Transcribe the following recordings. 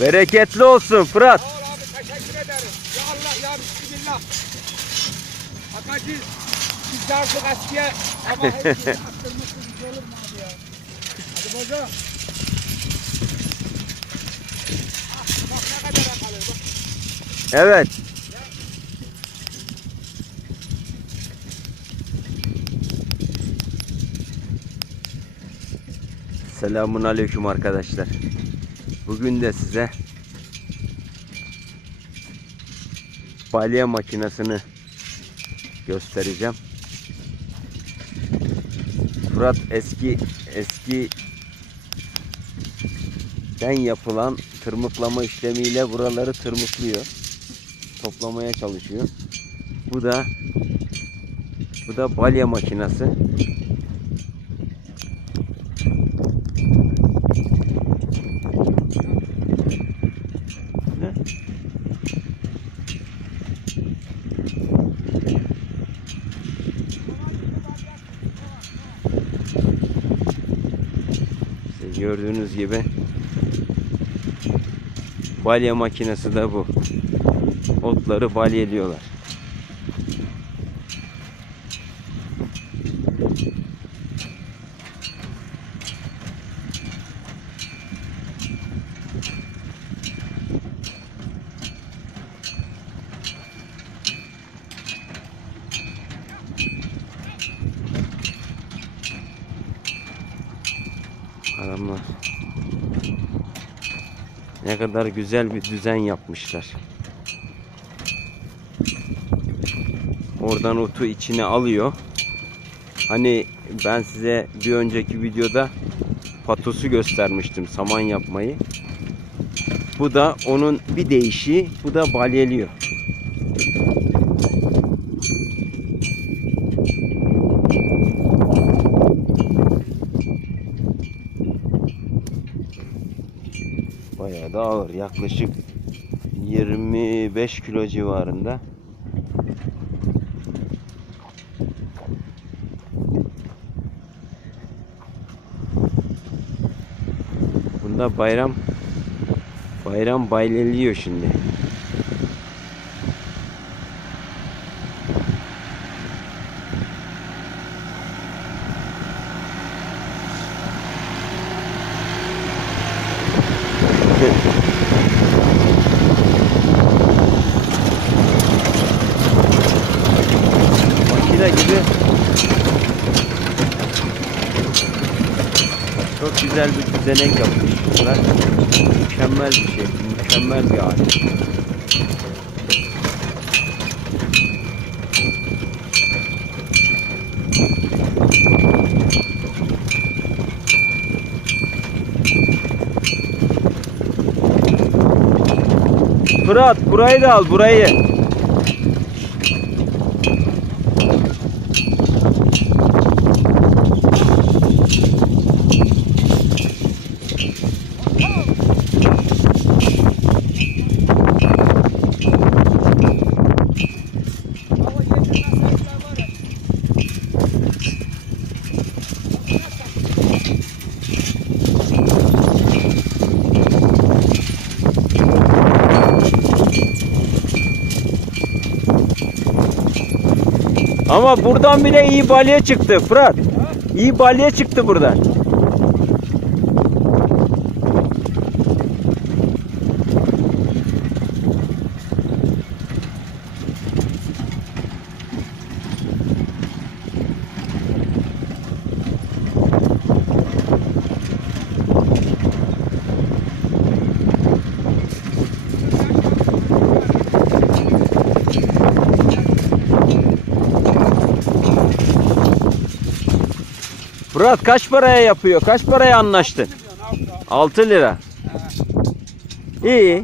Bereketli olsun Fırat. Sağ ol abi teşekkür ederim. Ya Allah ya Bismillah. Hakikaten biz artık eskiye ama hepsini attırmışsın olur mu abi ya? Hadi boza. Ah, Bak ne kadar kalıyor bak. Evet. Selamun aleyküm arkadaşlar. Bugün de size balya makinesini göstereceğim. Fırat eski eski den yapılan tırmıklama işlemiyle buraları tırmıklıyor. Toplamaya çalışıyor. Bu da bu da balya makinesi. Gördüğünüz gibi balya makinesi de bu. Otları balyeliyorlar. Adamlar ne kadar güzel bir düzen yapmışlar. Oradan otu içine alıyor. Hani ben size bir önceki videoda patosu göstermiştim saman yapmayı. Bu da onun bir değişi. Bu da balyeliyor. Da ağır. Yaklaşık 25 kilo civarında. Bunda bayram bayram bayleliyor şimdi. Makine gibi çok güzel bir düzenek yapmışlar. Mükemmel bir şey. Mükemmel bir alet. Fırat burayı da al burayı. Ama buradan bile iyi balya çıktı Fırat. İyi balya çıktı buradan. Fırat kaç paraya yapıyor? Kaç paraya anlaştın? 6 lira. İyi.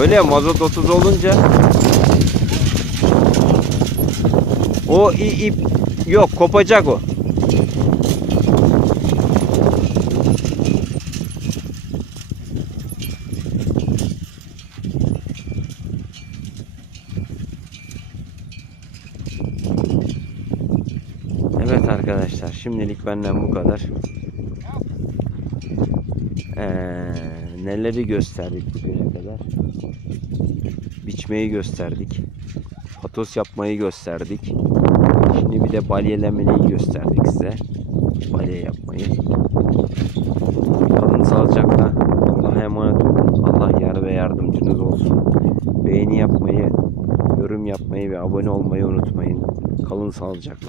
Öyle ya, mazot 30 olunca o ip yok kopacak o. Evet arkadaşlar şimdilik benden bu kadar. Ee, neleri gösterdik bugüne kadar? Biçmeyi gösterdik. Patos yapmayı gösterdik. Şimdi bir de balyelemeyi gösterdik size. Balye yapmayı. Kalın sağlıcakla. Allah'a emanet olun. Allah yar ve yardımcınız olsun. Beğeni yapmayı, yorum yapmayı ve abone olmayı unutmayın. Kalın sağlıcakla.